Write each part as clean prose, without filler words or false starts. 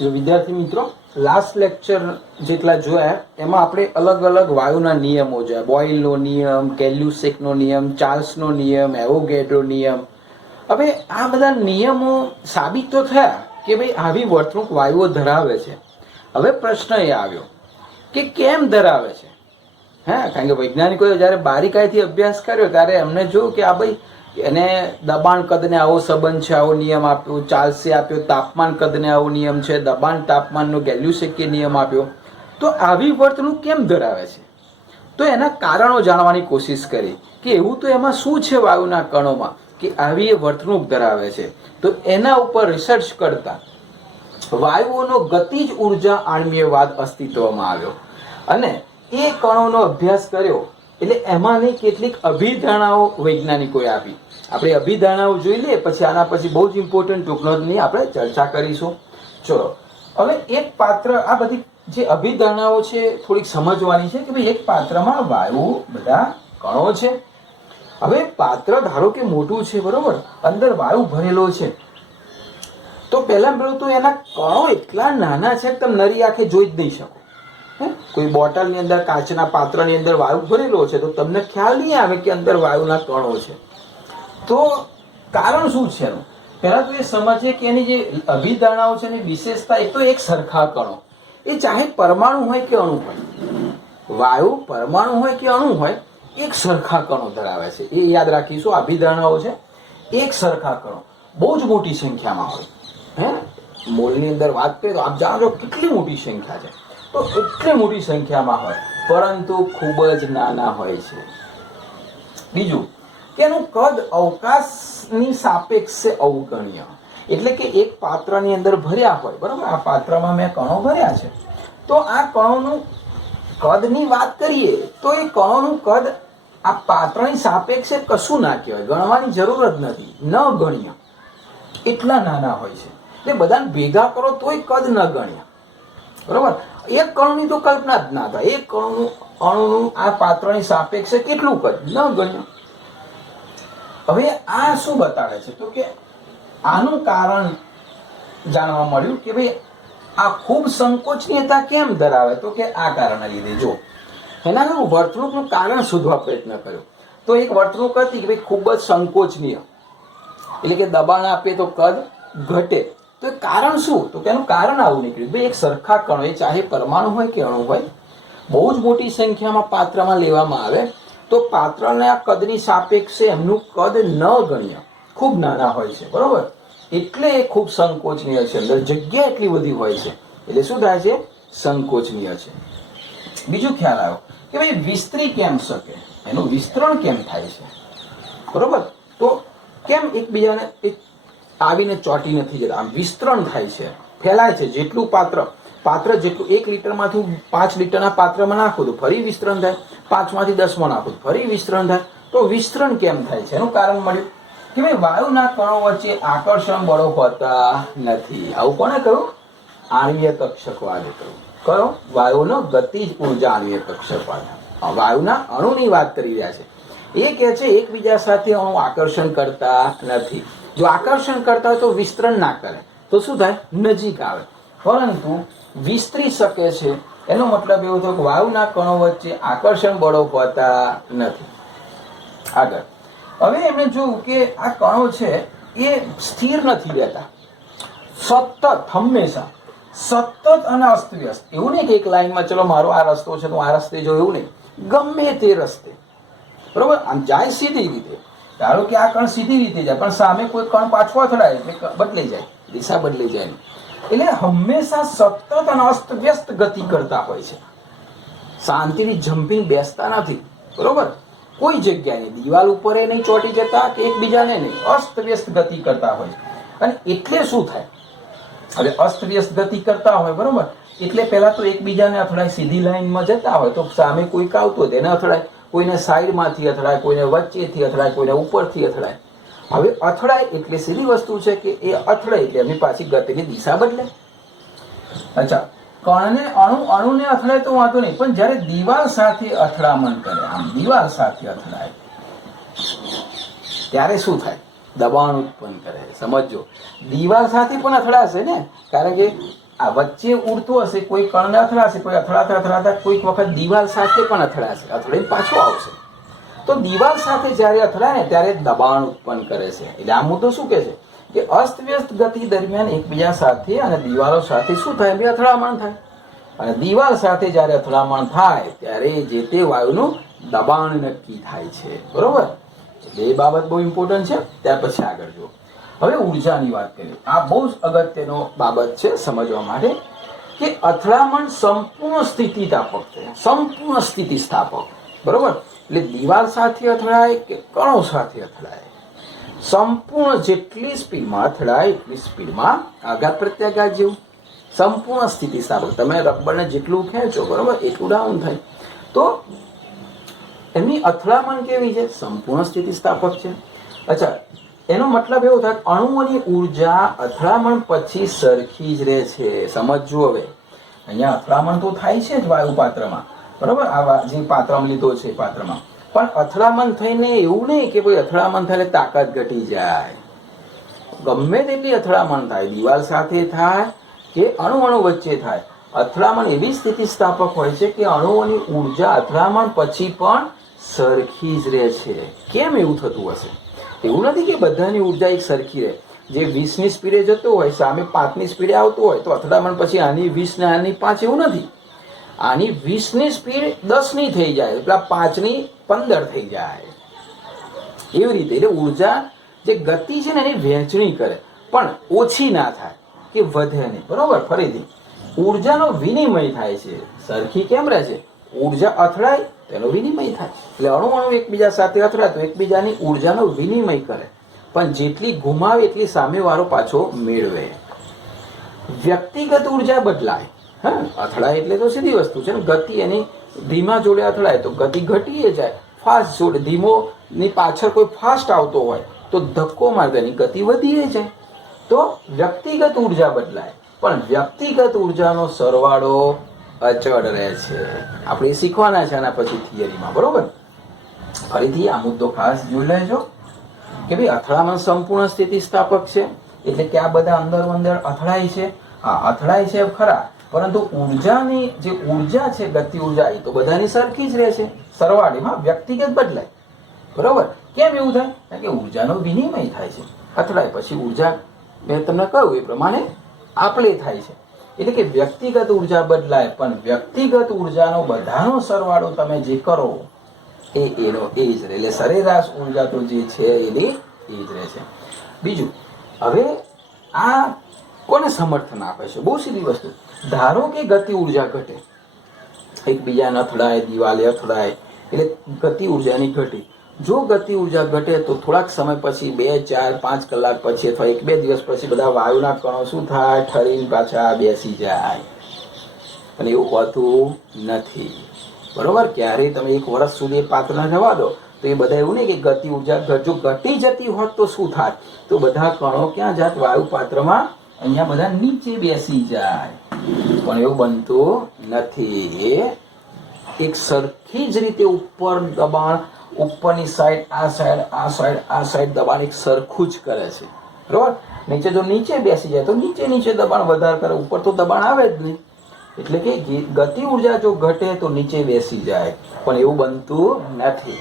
જો વિદ્યાર્થી મિત્રો લાસ્ટ લેક્ચર જેટલા જોયા એમાં આપણે અલગ અલગ વાયુના નિયમો જોયા. બોયલનો નિયમ, કેલ્યુસેકનો નિયમ, ચાર્લ્સનો નિયમ, એવોગેડ્રો નિયમ. હવે આ બધા નિયમો સાબિત તો થયા કે ભાઈ આવી વર્તણૂક વાયુઓ ધરાવે છે. હવે પ્રશ્ન એ આવ્યો કે કેમ ધરાવે છે. હા, કારણ કે વૈજ્ઞાનિકોએ જ્યારે બારીકાઈથી અભ્યાસ કર્યો ત્યારે એમને જોયું કે આ ભાઈ એને દબાણ કદને આવો સંબંધ છે, આવો નિયમ આપ્યો. ચાર્લ્સે આપ્યો તાપમાન કદને આવો નિયમ છે, દબાણ તાપમાનનો ગેલ્યુસેકે નિયમ આપ્યો. તો આવી વર્તણૂક કેમ ધરાવે છે? તો એના કારણો જાણવાની કોશિશ કરી કે એવું તો એમાં શું છે વાયુના કણોમાં કે આવી એ વર્તણૂક ધરાવે છે. તો એના ઉપર રિસર્ચ કરતા વાયુઓનો ગતિજ ઉર્જા આણ્વીયવાદ અસ્તિત્વમાં આવ્યો અને એ કણોનો અભ્યાસ કર્યો. એટલે એમાંની કેટલીક અભિધારણાઓ વૈજ્ઞાનિકોએ આપી. આપણે અભિધારણાઓ જોઈ લઈએ, પછી આના પછી બહુ જ ઇમ્પોર્ટન્ટ ટૂંકનોટની આપણે ચર્ચા કરીશું. ચલો, હવે એક પાત્ર, આ બધી જે અભિધારણાઓ છે થોડીક સમજવાની છે કે ભાઈ એક પાત્રમાં વાયુ બધા કણો છે. હવે પાત્ર ધારો કે મોટું છે, બરોબર, અંદર વાયુ ભરેલો છે, તો પહેલા પેલું તો એના કણો એટલા નાના છે કે તમે નરી આંખે જોઈ જ નહીં શકો. કોઈ બોટલની અંદર, કાચના પાત્રની અંદર વાયુ ભરેલો છે તો તમને ખ્યાલ નહીં આવે કે અંદર વાયુના કણો છે. તો કારણ શું છે એનું? પહેલા તો એ સમજીએ કે એની જે અભિધારણાઓ છે એની વિશેષતા, એક તો એક સરખા કણો, એ ચાહે પરમાણુ હોય કે અણુ હોય, વાયુ પરમાણુ હોય કે અણુ હોય, એક સરખા કણો ધરાવે છે. એ યાદ રાખીશું. અભિધારણાઓ છે એક સરખા કણો બહુ જ મોટી સંખ્યામાં હોય. મોલની અંદર વાત કરીએ તો આપ જાણો છો કેટલી મોટી સંખ્યા છે. તો એટલી મોટી સંખ્યામાં હોય પરંતુ ખૂબ જ નાના હોય છે. બીજું કે એનું કદ અવકાશની સાપેક્ષે અવગણ્ય. એટલે કે એક પાત્રની અંદર ભર્યા હોય, બરાબર, આ પાત્રમાં મેં કણો ભર્યા છે, તો આ કણોનું કદની વાત કરીએ તો એ કણોનું કદ આ પાત્રની સાપેક્ષે કશું ના કહેવાય, ગણવાની જરૂર જ નથી, ન ગણ્ય. એટલા નાના હોય છે. એટલે બધાને ભેગા કરો તોય કદ ન ગણ્યા, બરોબર. એક કણુની તો કલ્પના જ ના થાય. એક અણુનું આ પાત્રની સાપેક્ષે કેટલું કદ ન ગણ્યું. હવે આ શું બતાવે છે? તો કે આનું કારણ જાણવા મળ્યું કે ભાઈ આ ખૂબ સંકોચનીયતા કેમ ધરાવે? તો કે આ કારણને લીધે. જો એના વર્તણૂકનું કારણ શોધવા પ્રયત્ન કર્યો તો એક વર્તણૂક હતી કે ભાઈ ખૂબ જ સંકોચનીય, એટલે કે દબાણ આપે તો કદ ઘટે. તો એ કારણ શું? તો કે એનું કારણ આવું નીકળ્યું ભાઈ એક સરખા કણો, એ ચાહે પરમાણુ હોય કે અણુ હોય, બહુ જ મોટી સંખ્યામાં પાત્રમાં લેવામાં આવે તો પાત્રના કદની સાપેક્ષે એમનું કદ ન ગણ્ય, ખૂબ નાના હોય છે, બરોબર. એટલે એ ખૂબ સંકોચનીય છે. અંદર જગ્યા એટલી બધી હોય છે એટલે શું થાય છે? સંકોચનીય છે. બીજું ખ્યાલ આવ્યો કે ભાઈ વિસ્તરી કેમ શકે, એનું વિસ્તરણ કેમ થાય છે, બરોબર. તો કેમ એકબીજાને આવીને ચોટી નથી જતા, આમ વિસ્તરણ થાય છે, ફેલાય છે. જેટલું પાત્ર જેટલું 1 લીટરમાંથી 5 લીટરના પાત્રમાં નાખો તો ફરી વિસ્તરણ થાય, 5માંથી 10માં નાખો તો ફરી વિસ્તરણ થાય. તો વિસ્તરણ કેમ થાય છે? એનું કારણ મળ્યું કે ભાઈ વાયુના કણો વચ્ચે આકર્ષણ બળો હોતા નથી. આવું કોને કહ્યું? આણ્વીય કક્ષકવાદે કહ્યું. કયો? વાયુનો ગતિજ ઉર્જા આણ્વીય કક્ષકવાદ. વાયુના અણુની વાત કરી રહ્યા છે. એ કહે છે એકબીજા સાથે અણુ આકર્ષણ કરતા નથી. જો આકર્ષણ કરતા હોય તો વિસ્તરણ ના કરે તો શું થાય? નજીક આવે. પરંતુ વિસ્તરી શકે છે. એનો મતલબ એવો થયો કે વાયુના કણો વચ્ચે આકર્ષણ બળો હોતા નથી. આગળ હવે એમણે જોયું કે આ કણો છે એ સ્થિર નથી રહેતા, સતત, હંમેશા સતત અને અસ્તવ્યસ્ત. એવું નહીં કે એક લાઈનમાં ચલો મારો આ રસ્તો છે તો આ રસ્તે જો, એવું નહીં. ગમે તે રસ્તે, બરોબર, આમ જાય સીધી રીતે. ધારો કે આ કણ સીધી રીતે જાય પણ સામે કોઈ કણ પાછો અથડાય એટલે બદલાઈ જાય, દિશા બદલાઈ જાય. એટલે હંમેશા સતત અને અસ્તવ્યસ્ત ગતિ કરતા હોય છે. શાંતિથી જમ્પિંગ બેસતા નથી, બરોબર. કોઈ જગ્યાએ દિવાલ ઉપર એ નહીં ચોંટી જતા કે એકબીજાને નહીં, અસ્તવ્યસ્ત ગતિ કરતા હોય છે. અને એટલે શું થાય? હવે અસ્તવ્યસ્ત ગતિ કરતા હોય, બરોબર, એટલે પહેલા તો એકબીજાને અથડાય. સીધી લાઈનમાં જતા હોય તો સામે કોઈક આવતું હોય તેને અથડાય, કોઈને સાઈડમાંથી અથડાય, કોઈને વચ્ચેથી અથડાય, કોઈને ઉપરથી અથડાય. હવે અથડાય એટલે સીધી વસ્તુ છે કે એ અથડાય એટલે એમની પાછી ગતિની દિશા બદલે. અચ્છા, કણને અણુને અથડાય તો વાંધો નહીં, પણ જ્યારે દિવાલ સાથે અથડામણ કરે, આમ દિવાલ સાથે અથડાય ત્યારે શું થાય? દબાણ ઉત્પન્ન કરે. સમજો, દિવાલ સાથે પણ અથડાશે ને, કારણ કે આ વચ્ચે ઉડતું હશે, કોઈ કણને અથડાશે, કોઈ અથડાતા અથડાતા કોઈક વખત દિવાલ સાથે પણ અથડાશે, અથડાઈને પાછો આવશે. તો દિવાલ સાથે જ્યારે અથડાય ને ત્યારે દબાણ ઉત્પન્ન કરે છે. એટલે આ મુદ્દો શું કહે છે કે અસ્તવ્યસ્ત ગતિ દરમિયાન એકબીજા સાથે અને દિવાલો સાથે શું થાય? બે અથડામણ થાય. અને દિવાલ સાથે જ્યારે અથડામણ થાય ત્યારે જે તે વાયુનું દબાણ નક્કી થાય છે. બરોબર? એ બાબત બહુ ઇમ્પોર્ટન્ટ છે. ત્યાર પછી આગળ જુઓ. હવે ઉર્જાની વાત કરીએ. આ બહુ જ અગત્યનો બાબત છે સમજવા માટે કે અથડામણ સંપૂર્ણ સ્થિતિસ્થાપક છે, સંપૂર્ણ સ્થિતિસ્થાપક. બરોબર? એટલે દિવાલ સાથે અથડાય કે કણો સાથે અથડાય, સંપૂર્ણ જેટલી સ્પીડમાં અથડાય એટલી સ્પીડમાં આઘાત પ્રત્યાઘાત જેવું સંપૂર્ણ સ્થિતિસ્થાપક. તમે રબરને જેટલું ખેંચો બરોબર એટલું ડાઉન થાય. તો એમની અથડામણ કેવી છે? સંપૂર્ણ સ્થિતિસ્થાપક છે. અચ્છા, એનો મતલબ એવો થાય અણુઓની ઉર્જા અથડામણ પછી સરખી જ રહે છે. સમજજો. હવે અહીંયા અથડામણ તો થાય છે જ વાયુ પાત્રમાં, બરોબર? આ જે પાત્રમાં લીધો છે પાત્રમાં, પણ અથડામણ થઈને એવું નહીં કે ભાઈ અથડામણ થાય એટલે તાકાત ઘટી જાય. ગમે તેટલી અથડામણ થાય, દિવાલ સાથે થાય કે અણુ વચ્ચે થાય, અથડામણ એવી સ્થિતિસ્થાપક હોય છે કે અણુઓની ઉર્જા અથડામણ પછી પણ સરખી જ રહે છે. કેમ એવું થતું હશે? એવું નથી કે બધાની ઉર્જા એક સરખી રહે. જે 20ની સ્પીડે જતો હોય સામે 5ની સ્પીડે આવતો હોય તો અથડામણ પછી આની 20 ને આની 5 એવું નથી. આની 20ની સ્પીડ 10ની થઈ જાય, પેલા 5ની 15 થઈ જાય. એવી રીતે એટલે ઉર્જા જે ગતિ છે ને એની વહેંચણી કરે, પણ ઓછી ના થાય કે વધે નહીં. બરોબર? ફરીથી ઉર્જાનો વિનિમય થાય છે. સરખી કેમ રહે છે? ઉર્જા અથડાય તેનો વિનિમય થાય. એટલે અણુ એકબીજા સાથે અથડાય તો એકબીજાની ઉર્જાનો વિનિમય કરે, પણ જેટલી ગુમાવે એટલી સામેવાળો પાછો મેળવે. વ્યક્તિગત ઉર્જા બદલાય. હા, અથડાય એટલે તો સીધી વસ્તુ છે ને. ગતિ એની ધીમા જોડે અથડાય તો ગતિ ઘટીએ જાય, ફાસ્ટ જોડે ધીમો ની પાછળ કોઈ ફાસ્ટ આવતો હોય તો ધક્કો મારે એની ગતિ વધીએ જાય. તો વ્યક્તિગત ઉર્જા બદલાય, પણ વ્યક્તિગત ઉર્જાનો સરવાળો અચળ રહે છે. આપણે શીખવાના છે આના પછી થિયરીમાં. બરોબર? ફરીથી આ મુદ્દો ખાસ જોઈ લેજો કે ભાઈ અથડામણ સંપૂર્ણ સ્થિતિસ્થાપક છે. એટલે કે આ બધા અંદર અથડાય છે. હા, અથડાય છે ખરા, પરંતુ ઉર્જાની જે ઉર્જા છે ગતિ ઉર્જા એ તો બધાની સરખી જ રહે છે. સરવાળીમાં વ્યક્તિગત બદલાય. બરોબર? કેમ એવું થાય? કારણ કે ઉર્જાનો વિનિમય થાય છે. અથડાય પછી ઉર્જા મેં તમને કહ્યું એ પ્રમાણે આપલે થાય છે. એટલે કે વ્યક્તિગત ઉર્જા બદલાય, પણ વ્યક્તિગત ઉર્જાનો બધાનો સરવાળો તમે જે કરો એનો એ જ રહે. એટલે સરેરાશ ઉર્જા તો જે છે એની એ જ રહે છે. બીજું, હવે આ કોને સમર્થન આપે છે? બહુ સીધી વસ્તુ. ધારો કે ગતિ ઉર્જા ઘટે, એકબીજાને અથડાય, દિવાલે અથડાય એટલે ગતિ ઉર્જાની ઘટી. જો ગતિ ઉર્જા ઘટે તો થોડાક સમય પછી 2, 4, 5 કલાક પછી અથવા 1-2 દિવસ પછી બધા વાયુના કણો શું થાય? ઠરીને પાછા બેસી જાય. અને એવું હોતું નથી. બરોબર? ક્યારેય તમે 1 વર્ષ સુધી પાત્રને રહેવા દો તો એ બધા એવું નહીં કે ગતિ ઉર્જા જો ઘટી જતી હોત તો શું થાય? તો બધા કણો ક્યાં જાત? વાયુ પાત્રમાં અહીંયા બધા નીચે બેસી જાય. પણ એવું બનતું નથી. એ એક સરખી જ રીતે ઉપર દબાણ, ઉપરની સાઈડ આ સાઈડ દબાણ એક સરખું જ કરે છે. બરોબર? નીચે જો નીચે બેસી જાય તો નીચે દબાણ વધારે કરે, ઉપર તો દબાણ આવે જ નહીં. એટલે કે ગતિ ઉર્જા જો ઘટે તો નીચે બેસી જાય, પણ એવું બનતું નથી.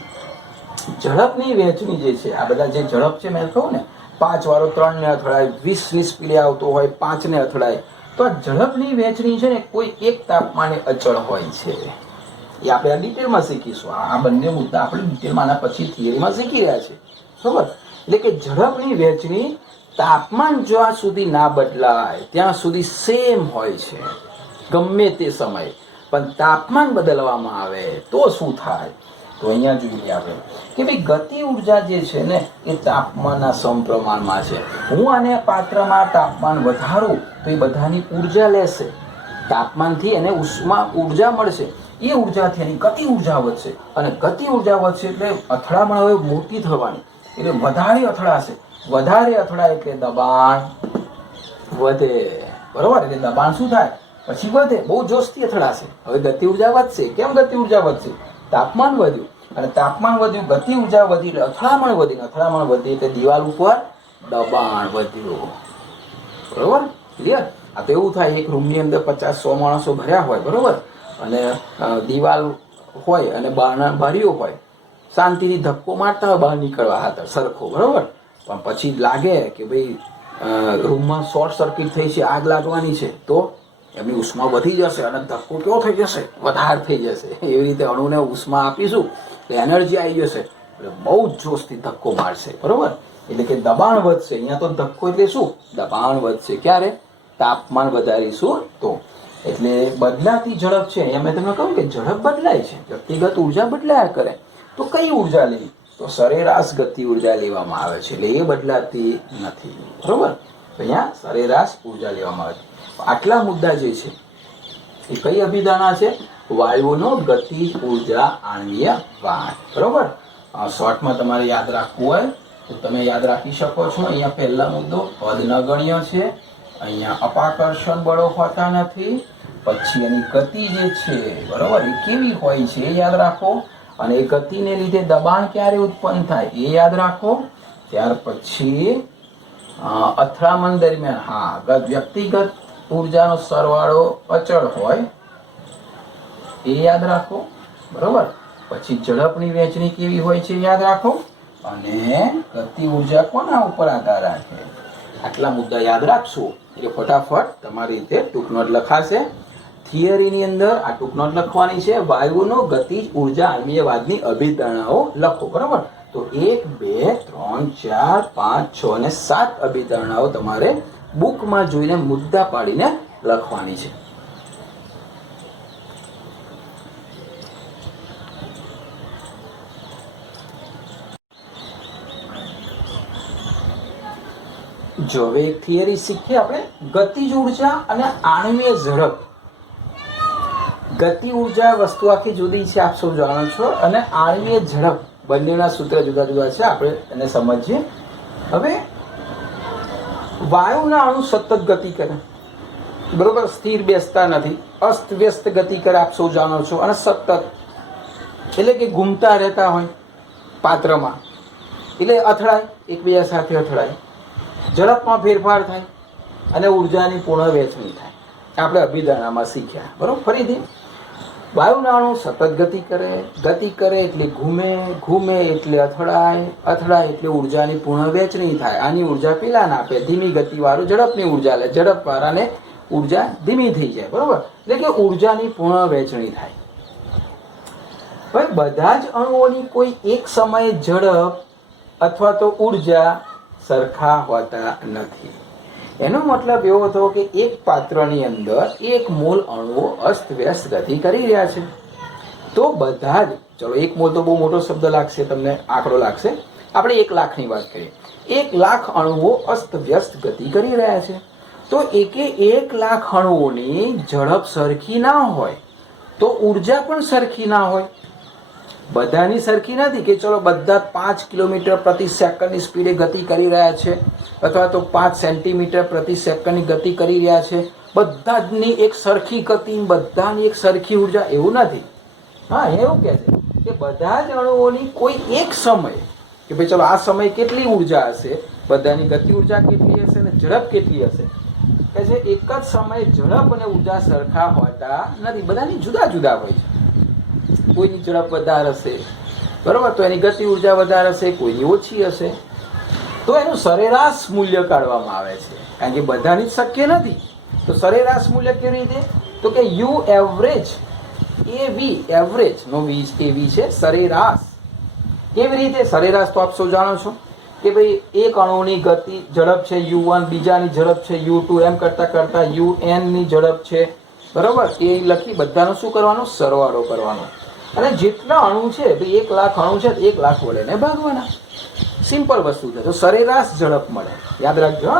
ઝડપની વહેંચણી જે છે, આ બધા જે ઝડપ છે મેં કહું ને, 5 વાળો 3 ને અથડાય, 20ની સ્પીડે આવતો હોય 5ને અથડાય, તો આ ઝડપની વહેંચણી છે ને કોઈ એક તાપમાને અચળ હોય છે. એ આપણે આ ડિટેલમાં શીખીશું. આ બંને મુદ્દા આપણે ડિટેલમાં આના પછી થિયરીમાં શીખી રહ્યા છે. બરોબર? એટલે કે ઝડપની વહેંચણી તાપમાન જ્યાં સુધી ના બદલાય ત્યાં સુધી સેમ હોય છે ગમે તે સમય, પણ તાપમાન બદલવામાં આવે તો શું થાય? તો અહીંયા જોઈએ આપણે કે ભાઈ ગતિ ઉર્જા જે છે ને એ તાપમાનના સમપ્રમાણમાં છે. હું આને પાત્રમાં તાપમાન વધારું તો એ બધાની ઉર્જા લેશે. તાપમાનથી એને ઉર્જા મળશે. એ ઉર્જાથી એની ગતિ ઉર્જા વધશે, અને ગતિ ઉર્જા વધશે એટલે અથડામણ હવે મોટી થવાની, એટલે વધારે અથડાશે. વધારે અથડાય એટલે દબાણ વધે. બરોબર? એટલે દબાણ શું થાય? પછી વધે, બહુ જોશથી અથડાશે. હવે ગતિ ઉર્જા વધશે. કેમ ગતિ ઉર્જા વધશે? તાપમાન વધ્યું, અને તાપમાન વધ્યું, ગતિ ઉર્જા વધી એટલે અથડામણ વધી, અથડામણ વધી એટલે દિવાલ ઉપર દબાણ વધ્યું. બરોબર? ક્લિયર? આ તો એવું થાય, એક રૂમની અંદર 50-100 માણસો ભર્યા હોય, બરોબર, અને દિવાલ હોય અને બારીઓ હોય, શાંતિથી ધક્કો મારતા હોય બહાર નીકળવા હાથર સરખો, બરોબર, પણ પછી લાગે કે ભાઈ રૂમમાં શોર્ટ સર્કિટ થઈ છે, આગ લાગવાની છે, તો એમની ઉષ્મા વધી જશે અને ધક્કો કેવો થઈ જશે, વધારે થઈ જશે. એવી રીતે અણુને ઉષ્મા આપીશું તો એનર્જી આવી જશે, એટલે બહુ જ જોશથી ધક્કો મારશે, બરોબર. એટલે કે દબાણ વધશે. અહીંયા તો ધક્કો એટલે શું? દબાણ વધશે. ક્યારે? તાપમાન વધારીશું તો. એટલે બદલાતી ઝડપ છે, અહીંયા મેં તમને કહ્યું કે ઝડપ બદલાય છે, વ્યક્તિગત ઉર્જા બદલાયા કરે. તો કઈ ઉર્જા લેવી? તો સરેરાશ ગતિ ઉર્જા લેવામાં આવે છે, એટલે એ બદલાતી નથી, બરોબર. તો અહીંયા સરેરાશ ઉર્જા લેવામાં આવે છે. આટલા મુદ્દા જે છે એ કઈ અભિધારણા છે? વાયુનો ગતિજ ઉર્જા આણ્વીય વાહન, બરોબર. શોર્ટમાં તમારે યાદ રાખવું હોય તો તમે યાદ રાખી શકો છો. અહીંયા પહેલા મુદ્દો પદ નગણ્ય છે, અહીંયા અપાકર્ષણ બળો હોતા નથી, પછી એની ગતિ જે છે, બરોબર, એ કેવી હોય છે એ યાદ રાખો, અને એ ગતિને લીધે દબાણ ક્યારે ઉત્પન્ન થાય એ યાદ રાખો. ત્યાર પછી અથડામણ દરમિયાન વ્યક્તિગત ઉર્જાનો સરવાળો અચળ હોય એ યાદ રાખો, બરોબર. પછી ઝડપની વહેંચણી કેવી હોય છે યાદ રાખો, અને ગતિ ઉર્જા કોના ઉપર આધાર રાખે, આટલા મુદ્દા યાદ રાખશો એટલે ફટાફટ તમારી રીતે ટૂંકનોટ લખાશે. થિયરીની અંદર આ ટૂંકનોટ લખવાની છે. વાયુનો ગતિજ ઉર્જા આણ્વીયવાદની અભિધારણાઓ લખો, બરોબર. તો 1, 2, 3, 4, 5, 6 અને 7 અભિધારણાઓ તમારે બુકમાં જોઈને મુદ્દા પાડીને લખવાની છે. જો હવે એક થિયરી શીખીએ આપણે, ગતિજ ઉર્જા અને આણ્વીય ઝડપ. ગતિ ઉર્જા વસ્તુ આખી જુદી છે, આપ સૌ જાણો છો, અને આણ્વીય ઝડપ બંનેના સૂત્ર જુદા જુદા છે. આપણે એને સમજીએ. હવે વાયુના અણુ સતત ગતિ કરે, બરોબર, સ્થિર બેસતા નથી, અસ્ત વ્યસ્ત ગતિ કરે, આપ સૌ જાણો છો, અને સતત એટલે કે ઘૂમતા રહેતા હોય પાત્રમાં, એટલે અથડાય, એકબીજા સાથે અથડાય, ઝડપમાં ફેરફાર થાય અને ઉર્જાની પૂર્ણ વહેંચણી થાય. આપણે અભિધારણામાં શીખ્યા, બરોબર. ફરીથી, વાયુના અણુ સતત ગતિ કરે એટલે ઘૂમે એટલે અથડાય એટલે ઉર્જાની પૂર્ણ વહેંચણી થાય. આની ઉર્જા પેલાને આપે, ધીમી ગતિવાળું ઝડપની ઉર્જા લે, ઝડપવાળાને ઉર્જા ધીમી થઈ જાય, બરોબર. એટલે કે ઉર્જાની પૂર્ણ વહેંચણી થાય. હવે બધા જ અણુઓની કોઈ એક સમયે ઝડપ અથવા તો ઉર્જા સરખા હોતા નથી. એનો મતલબ એવો થયો કે એક પાત્રની અંદર 1 મોલ અણુઓ અસ્તવ્યસ્ત ગતિ કરી રહ્યા છે. તો બધા જ, ચલો 1 મોલ તો બહુ મોટો શબ્દ લાગશે, તમને આંકડો લાગશે, આપણે 1 લાખની વાત કરીએ. 1 લાખ અણુઓ અસ્તવ્યસ્ત ગતિ કરી રહ્યા છે. તો 1 લાખ અણુઓની ઝડપ સરખી ના હોય તો ઉર્જા પણ સરખી ના હોય. બધાની સરખી નથી કે ચલો બધા 5 કિલોમીટર પ્રતિ સેકન્ડની સ્પીડે ગતિ કરી રહ્યા છે, અથવા તો 5 સેન્ટીમીટર પ્રતિ સેકન્ડની ગતિ કરી રહ્યા છે. બધાની એક સરખી ગતિ, બધાની એક સરખી ઉર્જા, એવું નથી. એવું કહે છે કે બધા જ અણુઓની કોઈ એક સમય, કે ભાઈ ચલો આ સમય કેટલી ઉર્જા હશે, બધાની ગતિ ઉર્જા કેટલી હશે અને ઝડપ કેટલી હશે, કે છે એક જ સમયે ઝડપ અને ઉર્જા સરખા હોતા નથી, બધાની જુદા જુદા હોય છે. કોઈની ઝડપ વધારે હશે, બરોબર, તો એની ગતિ ઉર્જા વધારે હશે, કોઈની ઓછી હશે. તો એનું સરેરાશ મૂલ્ય કાઢવામાં આવે છે, કારણ કે બધાની શક્ય નથી. તો સરેરાશ મૂલ્ય કેવી રીતે? તો કે યુ એવરેજ, એવરેજ નો એવી છે સરેરાશ. કેવી રીતે સરેરાશ? તો આપ સૌ જાણો છો કે ભાઈ એક અણુની ગતિ ઝડપ છે u1, બીજાની ઝડપ છે u2, એમ કરતા કરતા un ની ઝડપ છે, બરોબર. એ લખી બધાનો શું કરવાનો? સરવાળો કરવાનો. અને જેટલા અણુ છે, ભાઈ 1 લાખ અણુ છે, 1 લાખ વડે ને ભાગવાના. સિમ્પલ વસ્તુ છે. તો સરેરાશ ઝડપ મળે. યાદ રાખજો,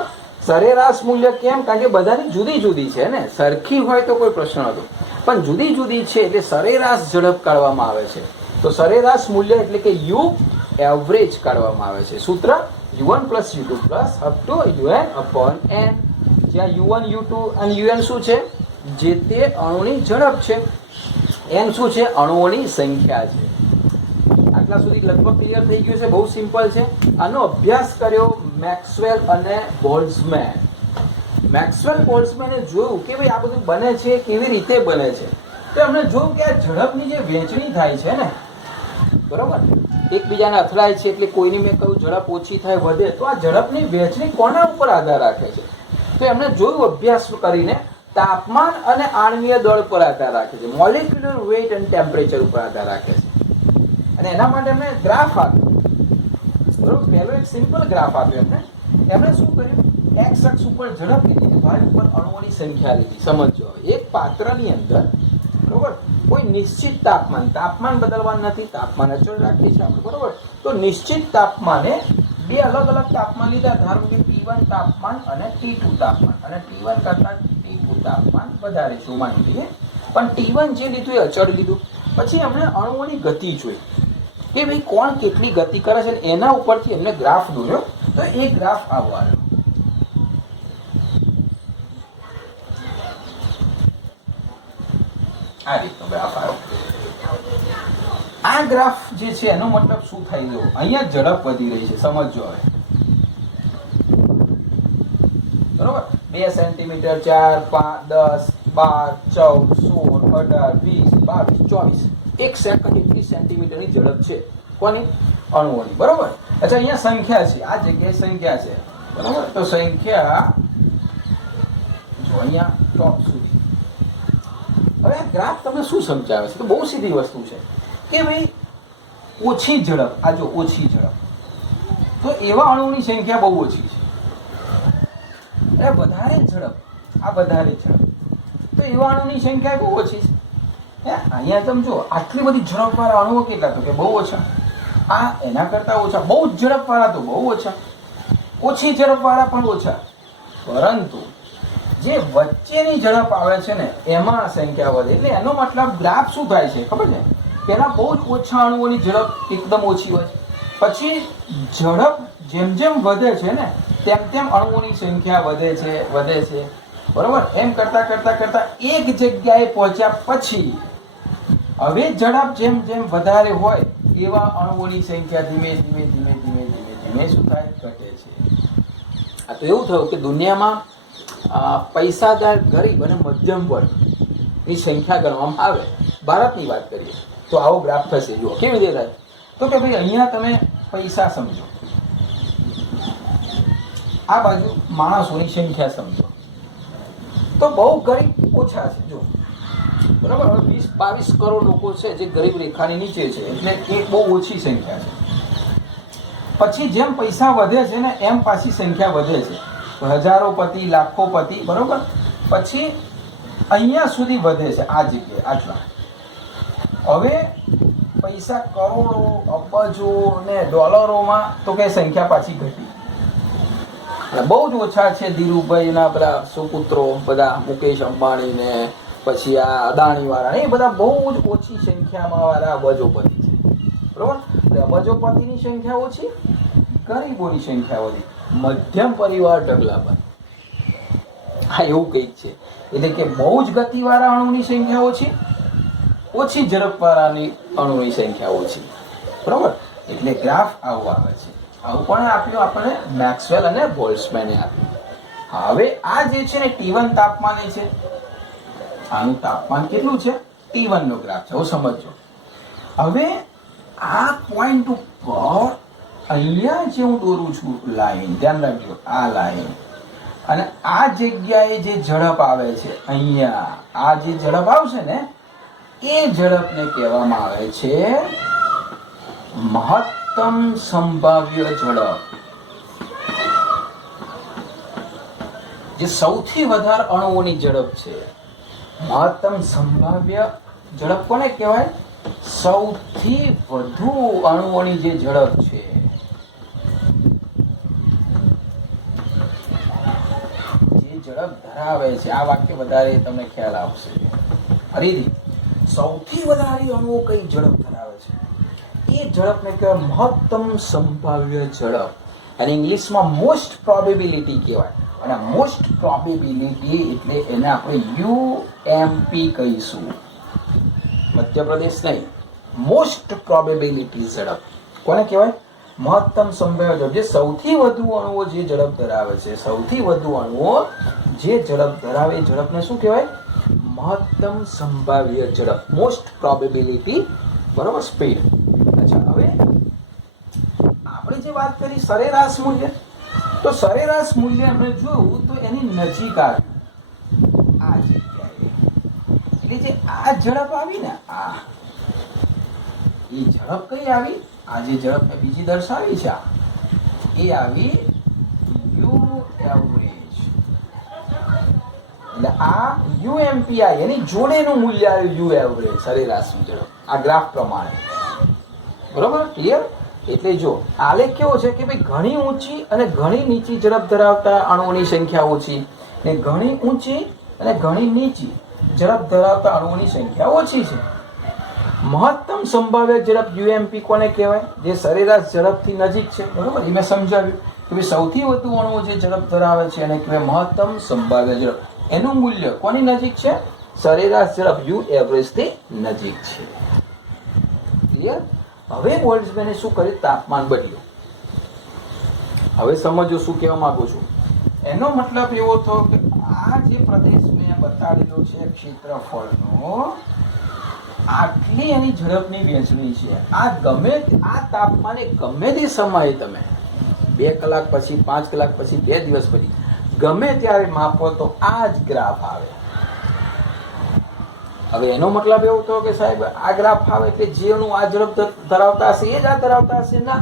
સરેરાશ મૂલ્ય કેમ? કારણ કે બધાની જુદી જુદી છે ને. સરખી હોય તો કોઈ પ્રશ્ન હતો, પણ જુદી જુદી છે એટલે સરેરાશ ઝડપ કાઢવામાં આવે છે. તો સરેરાશ મૂલ્ય એટલે કે યુ એવરેજ કાઢવામાં આવે છે. સૂત્ર u1 + u2 + up to un/n, જ્યાં u1 u2 અને un શું છે? જે તે અણુની ઝડપ છે. n શું છે? અણુઓની સંખ્યા છે. આટલા સુધી લગભગ ક્લિયર થઈ ગયું છે. બહુ સિમ્પલ છે. આનો અભ્યાસ કર્યો મેક્સવેલ અને બોલ્ટ્ઝમેન. મેક્સવેલ બોલ્ટ્ઝમેને જોયું કે ભાઈ આ બધું બને છે, કેવી રીતે બને છે. તો એમણે જોયું કે આ ઝડપની જે વહેંચણી થાય છે ને, બરોબર, એકબીજાને અથડાય છે એટલે કોઈની મેં કહ્યું ઝડપ ઓછી થાય વધે, તો આ ઝડપની વહેંચણી કોના ઉપર આધાર રાખે છે? તો એમણે જોયું અભ્યાસ કરીને તાપમાન અને આણ્વીય દળ પર આધાર રાખે છે, મોલેક્યુલર વેઇટ અને ટેમ્પરેચર ઉપર આધાર રાખે છે. અને એના માટે એમણે ગ્રાફ આપ્યો, બરોબર, પહેલો એક સિમ્પલ ગ્રાફ આપ્યો એમણે શું કર્યું, એક્સ અક્ષ ઉપર ઝડપ લીધી, વાય ઉપર અણુઓની સંખ્યા લીધી. સમજો, એક પાત્રની અંદર, બરોબર, કોઈ નિશ્ચિત તાપમાન બદલવાનું નથી, તાપમાન અચળ રાખીએ છીએ આપણે, બરોબર. તો નિશ્ચિત તાપમાને બે અલગ અલગ તાપમાન લીધા, ધારો કે T1 તાપમાન અને T2 તાપમાન, અને T1 કરતા T2 તાપમાન વધારે છે માની લઈએ, પણ T1 જે લીધું એ અચળ લીધું. પછી એમણે અણુઓની ગતિ જોઈ કે ભાઈ કોણ કેટલી ગતિ કરે છે, એના ઉપરથી એમને ગ્રાફ દોર્યો. તો એ ગ્રાફ આવો આવ્યો. આ રીતનો ગ્રાફ આવ્યો. આ ગ્રાફ જે છે એનો મતલબ શું થઈ ગયો, અહીંયા ઝડપ વધી રહી છે. સમજો હવે, બરોબર, 2 સેન્ટીમીટર, 4, 5, 10, 12, 14, 16, 18, 20, 22, 24, 1 સેકન્ડ 21 સેન્ટીમીટરની ઝડપ છે. કોની? અણુઓની, બરોબર. અચ્છા, અહીંયા સંખ્યા છે, આ જગ્યાએ સંખ્યા છે, બરોબર. તો સંખ્યા જો અહીંયા ટોપ સુધી. હવે આ ગ્રાફ તમને શું સમજાવે છે? તો બહુ સીધી વસ્તુ છે કે ભાઈ ઓછી ઝડપ, આ જો ઓછી ઝડપ, તો એવા અણુની સંખ્યા બહુ ઓછી છે. એટલે વધારે ઝડપ, આ વધારે ઝડપ, તો એવા અણુની સંખ્યા બહુ ઓછી છે. અહીંયા તમે જો આટલી બધી ઝડપવાળા અણુઓ કેટલા? તો કે બહુ ઓછા. આ એના કરતા ઓછા, બહુ જ ઝડપવાળા તો બહુ ઓછા, ઓછી ઝડપવાળા પણ ઓછા. પરંતુ જે વચ્ચેની ઝડપ આવે છે ને એમાં સંખ્યા વધે. એટલે એનો મતલબ ગ્રાફ શું થાય છે ખબર છે? પહેલા બહુ જ ઓછા અણુઓની ઝડપ એકદમ ઓછી હોય, પછી ઝડપ જેમ જેમ વધે છે ને તેમ અણુઓની સંખ્યા વધે છે, બરોબર. એમ કરતા કરતા કરતા એક જગ્યાએ પહોંચ્યા પછી હવે ઝડપ જેમ જેમ વધારે હોય એવા અણુઓની સંખ્યા ધીમે ધીમે ધીમે ધીમે ધીમે ધીમે શું થાય? ઘટે છે. આ તો એવું થયું કે દુનિયામાં પૈસાદાર, ગરીબ અને મધ્યમ વર્ગની સંખ્યા ગણવામાં આવે. ભારતની વાત કરીએ તો આવો ગ્રાફ થશે. જુઓ કેવી રીતે થાય. તો કે ભાઈ અહીંયા તમે પૈસા સમજો, આ બાજુ માણસોની સંખ્યા સમજો, તો બહુ ગરીબ ઓછા છે. જો બરાબર, 20-22 કરોડ લોકો છે જે ગરીબ રેખાની નીચે છે, એટલે એ બહુ ઓછી સંખ્યા છે. પછી જેમ પૈસા વધે છે ને એમ પાછી સંખ્યા વધે છે, હજારોપતિ, લાખોપતિ, બરોબર. પછી અહીંયા સુધી વધે છે, આ જગ્યાએ આટલા. હવે પૈસા કરોડો, અબજો ને ડોલરોમાં તો કે સંખ્યા પાછી ઘટી. બહુ જ ઓછા છે ધીરુભાઈ ના બધા સુપુત્રો, બધા મુકેશ અંબાણી ને પછી આ અદાણી વાળા, એ બધા બહુ જ ઓછી સંખ્યામાં વાળા અબજોપતિ છે, બરોબર. અબજોપતિની સંખ્યા ઓછી, ગરીબોની સંખ્યા વધી, મધ્યમ પરિવાર ઢગલા પર. હા, એવું કંઈક છે. એટલે કે બહુ જ ગતિવાળા અણુની સંખ્યા ઓછી, ઓછી ઝડપવાળાની અણુની સંખ્યા ઓછી, બરોબર. એટલે ગ્રાફ આવું આવે છે. આવું પણ આપ્યું આપણે મેક્સવેલ અને બોલ્ટ્ઝમેને આપ્યું. હવે આ જે છે ને T1 તાપમાને છે, આનું તાપમાન કેટલું છે? T1 નો ગ્રાફ છે. હવે સમજો. હવે આ પોઈન્ટ ઉપર અહીંયા જે હું દોરું છું લાઈન, ધ્યાન રાખજો, આ લાઈન, અને આ જગ્યાએ જે ઝડપ આવે છે અહીંયા, આ જે ઝડપ આવશે ને એ ઝડપને કહેવામાં આવે છે મહત્તમ સંભાવ્ય ઝડપ. જે સૌથી વધારે અણુઓની ઝડપ છે, મહત્તમ સંભાવ્ય ઝડપ કોને કહેવાય? સૌથી વધુ અણુઓની જે ઝડપ છે, જે ઝડપ ધરાવે છે. આ વાક્ય વધારે તમને ખ્યાલ આવશે. ફરીથી, સૌથી વધારે અણુઓ કઈ ઝડપ ધરાવે છે એ ઝડપને કહેવાય મહત્તમ સંભાવ્ય ઝડપ, અને ઇંગ્લિશમાં મોસ્ટ પ્રોબેબિલિટી કહેવાય. અને મોસ્ટ પ્રોબેબિલિટી એટલે એને આપણે UMP કહીશું. મધ્યપ્રદેશ નહીં, મોસ્ટ પ્રોબેબિલિટી ઝડપ કોને કહેવાય? મહત્તમ સંભાવ્ય ઝડપ, જે સૌથી વધુ અણુઓ જે ઝડપ ધરાવે છે, સૌથી વધુ અણુઓ જે ઝડપ ધરાવે એ ઝડપને શું કહેવાય? મહત્તમ સંભાવ્ય ઝડપ, મોસ્ટ પ્રોબેબિલિટી, બરોબર, સ્પીડ. અચ્છા, હવે આપણે જે વાત કરી સરેરાશ મૂલ્ય, તો સરેરાશ મૂલ્ય આપણે જોયું તો એની નજીક આવ્યું આ જગ્યાએ, એટલે જે આ ઝડપ આવી ને, આ એ ઝડપ કઈ આવી? આ જે ઝડપ મેં બીજી દર્શાવી છે એ આવી યુ એવરેજ, એટલે આ યુએમપીઆઈ એની જોડેનું મૂલ્ય આવ્યું યુ એવરેજ, સરેરાશનું ઝડપ, આ ગ્રાફ પ્રમાણે. બરોબર, ક્લિયર? એટલે જો આલેખ કેવો છે કે ભાઈ ઘણી ઊંચી અને ઘણી નીચી ઝડપ ધરાવતા અણુઓની સંખ્યા ઓછી, ને ઘણી ઊંચી અને ઘણી નીચી ઝડપ ધરાવતા અણુઓની સંખ્યા ઓછી છે. મહત્તમ સંભાવ્ય ઝડપ યુએમપી કોને કહેવાય? જે સરેરાશ ઝડપથી નજીક છે. બરોબર, એ મેં સમજાવ્યું કે ભાઈ સૌથી વધુ અણુઓ જે ઝડપ ધરાવે છે એને કહેવાય મહત્તમ સંભાવ્ય ઝડપ. એનું મૂલ્ય કોની નજીક છે? સરેરાશ ઝડપ યુ એવરેજ થી નજીક છે. ક્લિયર? હવે બોલ્ટ્ઝમેને શું કર્યું? તાપમાન બદલ્યું. હવે સમજો શું કહેવા માંગુ છું. એનો મતલબ એવો થયો કે આ જે પ્રદેશ મેં બતાડેલો છે ક્ષેત્રફળનો, આટલી એની ઝડપની વહેંચણી છે. આ ગમે આ તાપમાને ગમે તે સમયે તમે 2 કલાક પછી, 5 કલાક પછી, 2 દિવસ પછી ગમે ત્યારે માપો તો આ જ ગ્રાફ આવે. હવે એનો મતલબ એવું થયો કે સાહેબ આ ગ્રાફ આવે એટલે જેનું આ ઝડપ ધરાવતા હશે એ જ આ ધરાવતા હશે? ના,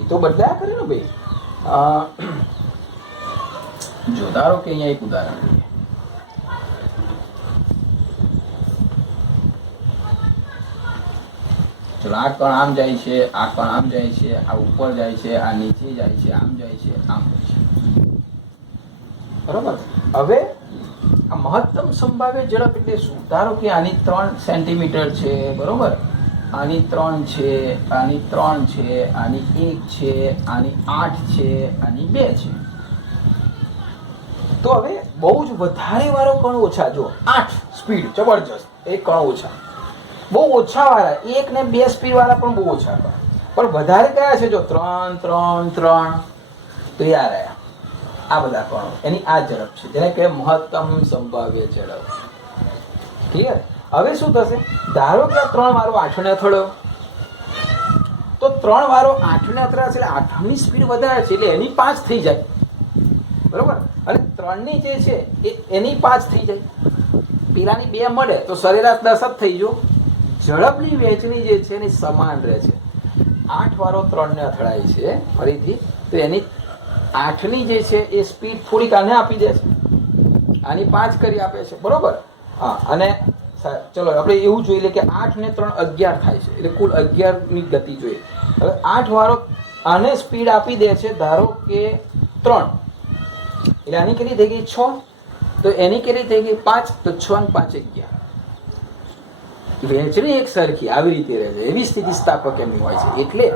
એ તો બદલાયા કરે ને ભાઈ. જો ધારો કે અહીંયા એક ઉદાહરણ લઈએ. ચલો, આ કણ આમ જાય છે, આ કણ આમ જાય છે, આ ઉપર જાય છે, આ નીચે જાય છે, આમ જાય છે, આમ જાય છે. બરોબર. હવે આ મહત્તમ સંભાવ્ય ઝડપ એટલે શું? ધારો કે આની 3 સેન્ટીમીટર છે, બરોબર, આની 3 છે, આની 3 છે, આની 1 છે, આની 8 છે, આની 2 છે. તો હવે બહુ જ વધારે વાળો કણ ઓછા, જો 8 સ્પીડ જબરજસ્ત, એક કણ ઓછા, બહુ ઓછા વાળા 1 ને 2 સ્પીડ વાળા પણ બહુ ઓછા, પણ વધારે કયા છે? જો 3 3 3, તો યાર રહ્યા આ બધા કણો, એની આ ઝડપ છે જેને કહેવાય મહત્તમ સંભાવ્ય ઝડપ. ક્લિયર? હવે શું થશે? ધારો કે 3 વાળો 8 ને અથડ્યો, તો 3 વાળો 8 ને અથડાશે એટલે 8ની સ્પીડ વધારે છે એટલે એની 5 થઈ જાય. બરોબર, અને 3ની જે છે એની 5 થઈ જાય, પેલાની 2 મળે તો સરેરાશ 10 જ થઈ ગયો. ઝડપની વહેંચણી જે છે એની સમાન રહે છે. 8 વાળો 3 ને અથડાય છે ફરીથી, તો એની 8ની જે છે એ સ્પીડ થોડીક આને આપી દે છે, આની 5 કરી આપે છે. બરોબર, હા. અને ચલો આપણે એવું જોઈ લઈએ કે 8 ને 3 11 થાય છે, એટલે કુલ 11ની ગતિ જોઈએ. હવે 8 વાળો આને સ્પીડ આપી દે છે ધારો કે 3, એટલે આની કેટલી થઈ ગઈ? 6, તો એની કેટલી થઈ ગઈ? 5, તો 6 ને 5 11. વહેંચણી એક સરખી આવી રીતે રહે છે, એવી સ્થિતિસ્થાપક એમની હોય છે. એટલે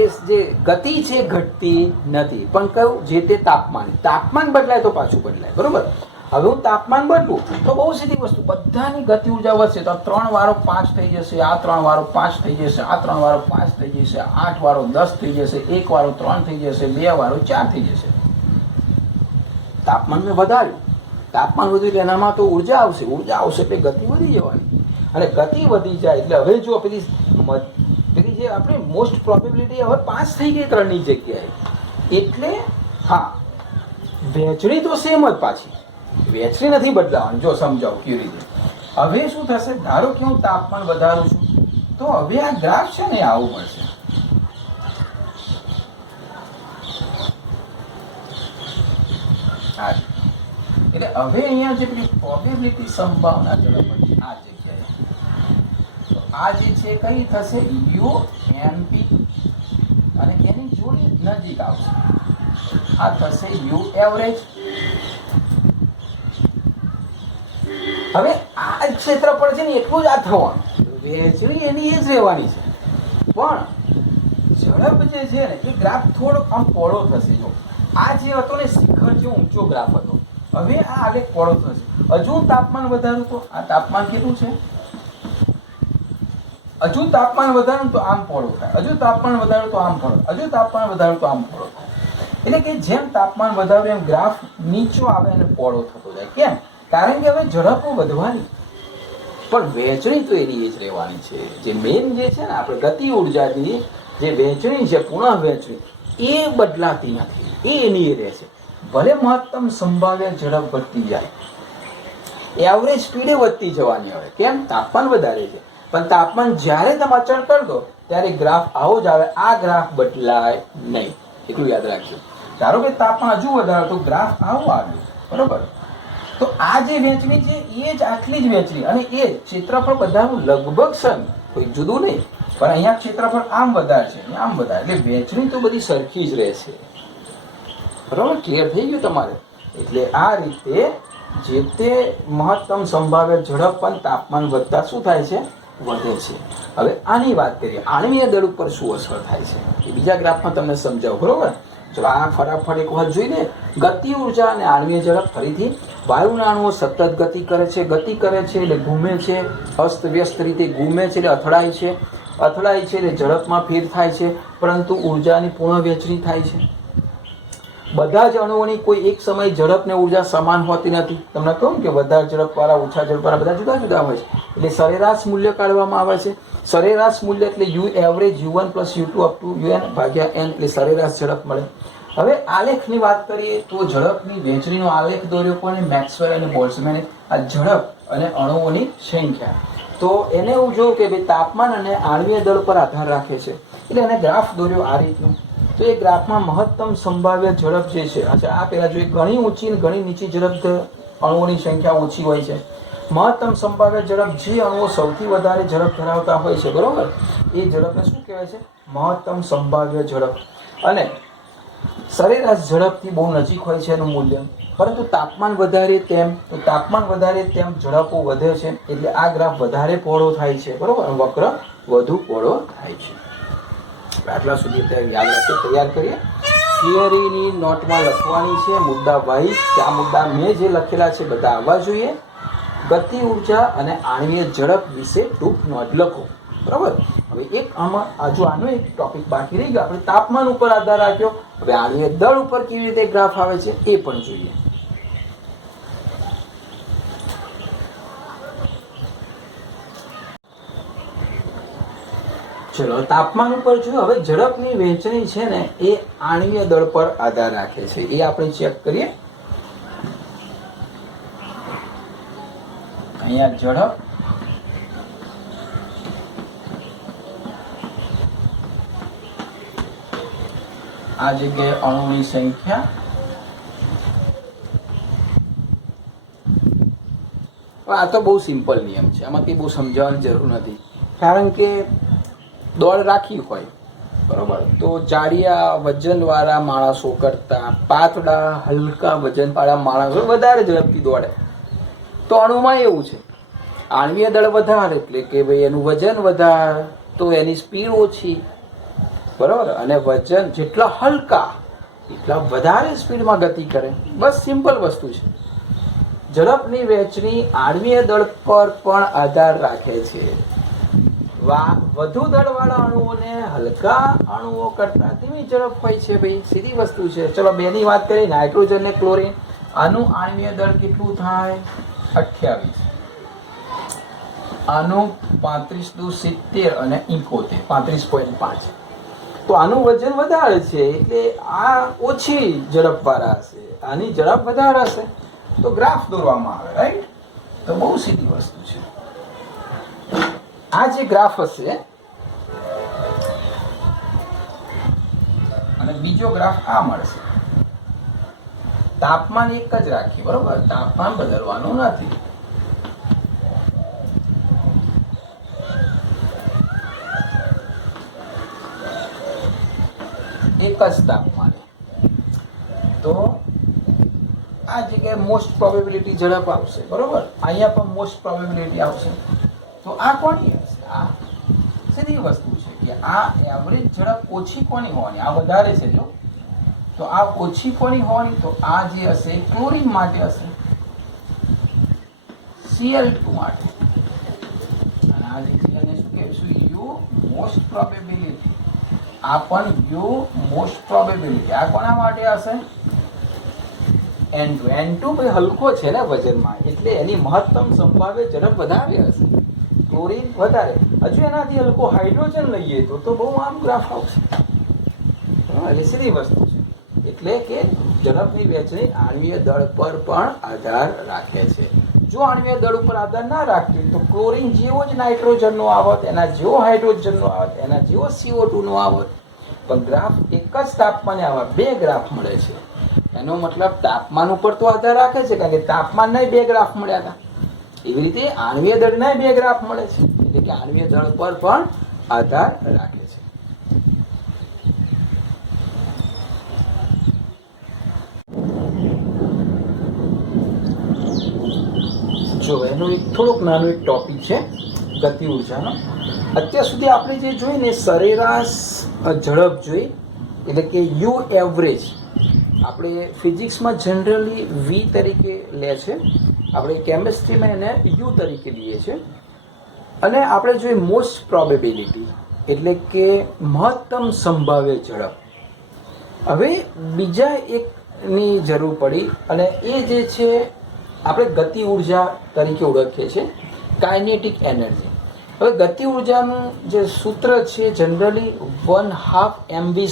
એ જે ગતિ છે ઘટતી નથી, પણ કયું? જે તે તાપમાન બદલાય તો પાછું બદલાય. બરોબર, હવે હું તાપમાન બદલું તો બહુ સીધી વસ્તુ, બધાની ગતિ ઉર્જા વધશે. તો 3 વાળો 5 થઈ જશે, આ 3 વાળો 5 થઈ જશે, આ 3 વાળો 5 થઈ જશે, 8 વાળો 10 થઈ જશે, 1 વાળો 3 થઈ જશે, 2 વાળો 4 થઈ જશે. તાપમાન મેં વધાર્યું, તાપમાન વધ્યું એટલે એનામાં તો ઉર્જા આવશે એટલે ગતિ વધી જવાની, અને ગતિ વધી જાય એટલે હવે જો પેલી જે આપણે મોસ્ટ પ્રોબેબિલિટી હવે 5 થઈ ગઈ 3ની જગ્યાએ. એટલે હા, વહેંચણી તો સેમ જ, પાછી વહેંચણી નથી બદલાવાની. જો સમજાવું કેવી રીતે. હવે શું થશે? ધારો કે હું તાપમાન વધારું છું, તો હવે આ ગ્રાફ છે ને આવું મળશે. એટલે હવે અહીંયા જે પેલી પ્રોબેબિલિટી સંભાવના ઝડપ હતી આ જગ્યાએ, તો આ જે છે કઈ થશે? યુએનપી, અને એની જોડે નજીક આવશે આ થશે યુ એવરેજ. હવે આ ક્ષેત્રફળ છે ને એટલું જ આ થવાનું, વહેંચણી એની એ જ રહેવાની છે, પણ ઝડપ જે છે ને એ ગ્રાફ થોડો આમ પહોળો થશે. જો આ જે હતો ને શિખર જે ઊંચો ગ્રાફ હતો, હવે આ આલેખ પહોળો થશે. હજુ તાપમાન વધારું તો આ તાપમાન કેટલું છે? હજુ તાપમાન વધારો તો આમ પહોળો થાય, હજુ તાપમાન વધારો તો આમ પહોળો, હજુ તાપમાન વધારો તો આમ પહોળો થાય. એટલે કે જેમ તાપમાન વધારે એમ ગ્રાફ નીચો આવે અને પહોળો થતો જાય. કેમ? કારણ કે હવે ઝડપો વધવાની, પણ વહેંચણી તો એની જ રહેવાની છે. જે મેઇન જે છે ને આપણે ગતિ ઉર્જાની જે વહેંચણી છે, પુનઃ વહેંચણી, એ બદલાતી નથી, એ એની રહે છે. ભલે મહત્તમ સંભાવ્ય ઝડપ વધતી જાય, એવરેજ સ્પીડે વધતી જવાની. હવે કેમ? તાપમાન વધારે છે, પણ તાપમાન જ્યારે તમે અચળ કરી દો ત્યારે ગ્રાફ આવો જ આવે, આ ગ્રાફ બદલાય નહીં. એટલું યાદ રાખજો. ધારો કે તાપમાન હજુ વધારે તો ગ્રાફ આવું આવ્યું, બરોબર? તો આ જે વહેંચણી છે એ જ આટલી જ વહેંચણી, અને એ ક્ષેત્રફળ બધાનું લગભગ સમ, કોઈ જુદું નહીં, પણ અહીંયા ક્ષેત્રફળ આમ વધારે છે, આમ વધારે, એટલે વહેંચણી તો બધી સરખી જ રહેશે. બરોબર? ક્લિયર થઈ ગયું તમારે? એટલે આ રીતે જે તે મહત્તમ સંભાવ્ય ઝડપ પણ તાપમાન વધતા શું થાય છે? વધે છે. હવે આની વાત કરીએ, આણ્વીય દળ ઉપર શું અસર થાય છે એ બીજા ગ્રાફમાં તમને સમજાવું. બરોબર? ચલો આ ફટાફટ એક વખત જોઈ લે. ગતિ ઉર્જા અને આણ્વીય ઝડપ. ફરીથી વાયુના અણુઓ સતત ગતિ કરે છે, ગતિ કરે છે એટલે ઘૂમે છે, અસ્તવ્યસ્ત રીતે ઘૂમે છે એટલે અથડાય છે, અથડાય છે એટલે ઝડપમાં ફેર થાય છે, પરંતુ ઉર્જાની પુનઃ વહેંચણી થાય છે. બધા જ અણુઓની કોઈ એક સમય ઝડપ ને ઉર્જા સમાન હોતી નથી. તમને કહું કે વધારે ઝડપવાળા, ઓછા ઝડપવાળા બધા જુદા જુદા હોય છે. એટલે સરેરાશ મૂલ્ય કાઢવામાં આવે છે. સરેરાશ મૂલ્ય એટલે you average U1 + U2 up to UN ભાગ્યા n, એટલે સરેરાશ ઝડપ મળે. હવે આલેખની વાત કરીએ તો ઝડપની વહેંચણીનો આલેખ દોર્યો કોને? મેક્સવેલ અને બોલ્ટ્ઝમેને. આ ઝડપ અને અણુઓની સંખ્યા, તો એને હું જોઉં કે ભાઈ તાપમાન અને આણ્વીય દળ પર આધાર રાખે છે, એટલે એને ગ્રાફ દોર્યો આ રીતનું. તો એ ગ્રાફમાં મહત્તમ સંભાવ્ય ઝડપ જે છે, અચ્છા આ પહેલા જોઈએ, ઘણી ઊંચી અને ઘણી નીચી ઝડપ અણુઓની સંખ્યા ઓછી હોય છે. મહત્તમ સંભાવ્ય ઝડપ, જે અણુઓ સૌથી વધારે ઝડપ ધરાવતા હોય છે, બરોબર, એ ઝડપને શું કહેવાય છે? મહત્તમ સંભાવ્ય ઝડપ. અને સરેરાશ ઝડપથી બહુ નજીક હોય છે એનું મૂલ્ય. પરંતુ તાપમાન વધારે તેમ, તો તાપમાન વધારે તેમ ઝડપો વધે છે, એટલે આ ગ્રાફ વધારે પહોળો થાય છે, બરોબર, વક્ર વધુ પહોળો થાય છે. આટલા સુધી અત્યારે યાદ રાખીએ, તૈયાર કરીએ. થિયરીની નોટમાં લખવાની છે મુદ્દા વાઇઝ, કે આ મુદ્દા મેં જે લખેલા છે બધા આવવા જોઈએ. ગતિ ઉર્જા અને આણ્વીય ઝડપ વિશે ટૂંક નોંધ લખો. બરાબર? હવે એક આમાં હજુ આનો એક ટોપિક બાકી રહી ગયો. આપણે તાપમાન ઉપર આધાર રાખ્યો. હવે આણ્વીય દળ ઉપર કેવી રીતે ગ્રાફ આવે છે એ પણ જોઈએ. ચલો તાપમાન ઉપર જો હવે ઝડપની વહેંચણી છે ને એ આણ્વીય દળ પર આધાર રાખે છે, એ આપણે ચેક કરીએ. અહીંયા ઝડપ, આ જગ્યાએ અણુની સંખ્યા, આ તો બહુ સિમ્પલ નિયમ છે, આમાં કંઈ બહુ સમજાવવાની જરૂર નથી. કારણ કે દોડ રાખી હોય, બરોબર, તો જાડિયા વજનવાળા માણસો કરતા પાતળા હલકા વજનવાળા માણસો વધારે ઝડપથી દોડે. તો અણુમાં એવું છે, આણ્વીય દળ વધારે એટલે કે ભાઈ એનું વજન વધારે તો એની સ્પીડ ઓછી, બરોબર, અને વજન જેટલા હલકા એટલા વધારે સ્પીડમાં ગતિ કરે. બસ સિમ્પલ વસ્તુ છે. ઝડપની વહેંચણી આણ્વીય દળ પર પણ આધાર રાખે છે. વધુ દળવાળા અણુઓને હલકા અણુઓ કરતા ધીમી ઝડપ હોય છે. ભાઈ સીધી વસ્તુ છે. ચલો બેની વાત કરીએ, નાઇટ્રોજન ને ક્લોરીન. આનું આણ્વીય દળ કેટલું થાય? 28. આનું 35 અને 71, 35.5. તો આનું વજન વધારે છે એટલે આ ઓછી ઝડપ વાળા હશે, આની ઝડપ વધારે હશે, તો ગ્રાફ દોરવામાં આવે. રાઈટ? તો બહુ સીધી વસ્તુ છે. આ જે ગ્રાફ હશે અને બીજો ગ્રાફ આ મળશે. તાપમાન એક જ રાખીએ, બરોબર, તાપમાન બદલવાનું નથી. એક જ તાપમાન. તો આ જગ્યાએ મોસ્ટ પ્રોબેબિલિટી ઝડપ આવશે, બરોબર, અહીંયા પણ મોસ્ટ પ્રોબેબિલિટી આવશે. તો આ કોની હશે? આ સીધી વસ્તુ છે કે આ એવરેજ ઝડપ ઓછી કોની હોવાની? આ વધારે છે જો, તો આ ઓછી કોની હોવાની? તો આ જે હશે ક્લોરીન માટે હશે, Cl2 માટે. અને આ જે શું કહેશું? યુ મોસ્ટ પ્રોબેબિલિટી, આ પણ યુ મોસ્ટ પ્રોબેબિલિટી. આ કોના માટે હશે? N2. N2 ભાઈ હલકો છે ને વજનમાં, એટલે એની મહત્તમ સંભાવ્ય ઝડપ વધારે હશે, ક્લોરીન વધારે. હજુ એનાથી હલકો હાઇડ્રોજન લઈએ તો બહુ આમ ગ્રાફ આવશે. એ સીધી વસ્તુ છે. એટલે કે ઝડપની વહેંચણી આણ્વીય દળ પર પણ આધાર રાખે છે. જો આણ્વીય દળ ઉપર આધાર ના રાખતી તો ક્લોરીન જેવો જ નાઇટ્રોજનનો આવત, એના જેવો હાઇડ્રોજનનો આવત, એના જેવો CO2 નો આવત, પણ ગ્રાફ એક જ તાપમાને આવા બે ગ્રાફ મળે છે. એનો મતલબ તાપમાન ઉપર તો આધાર રાખે છે, કારણ કે તાપમાનના બે ગ્રાફ મળ્યા હતા. એવી રીતે આણ્વીય દળના બે ગ્રાફ મળે છે, એટલે કે આણ્વીય દળ પર પણ આધાર રાખે છે. જો એનું એક થોડોક નાનો એક ટોપિક છે ગતિ ઉર્જાનો. અત્યાર સુધી આપણે જે જોઈ ને સરેરાશ ઝડપ જોઈ, એટલે કે યુ એવરેજ. આપણે ફિઝિક્સમાં જનરલી વી તરીકે લે છે, આપણે કેમિસ્ટ્રીમાં એને યુ તરીકે લઈએ છીએ. અને આપણે જોઈએ મોસ્ટ પ્રોબેબિલિટી, એટલે કે મહત્તમ સંભાવ્ય ઝડપ. હવે બીજા એકની જરૂર પડી, અને એ જે છે આપણે ગતિ ઉર્જા તરીકે ઓળખીએ છીએ, કાઇનેટિક એનર્જી. હવે ગતિ ઉર્જાનું જે સૂત્ર છે જનરલી 1/2 mv².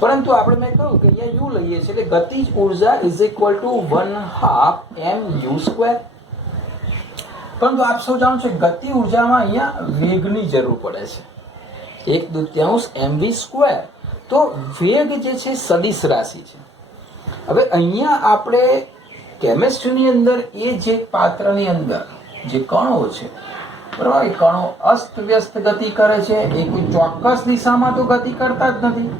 પરંતુ આપણે મેં કહ્યું કે અહીંયા યુ લઈએ છીએ, એટલે ગતિજ ઉર્જા ઇઝ ઇક્વલ ટુ 1/2 mu². પરંતુ આપ સૌ જાણો છો ગતિ ઉર્જામાં અહીંયા વેગની જરૂર પડે છે, 1/2 mv². તો વેગ જે છે સદિશ રાશિ છે. હવે અહીંયા આપણે કેમિસ્ટ્રીની અંદર એ જે પાત્રની અંદર જે કણો છે, બરાબર, એ કણો અસ્તવ્યસ્ત ગતિ કરે છે, એ કોઈ ચોક્કસ દિશામાં તો ગતિ કરતા જ નથી,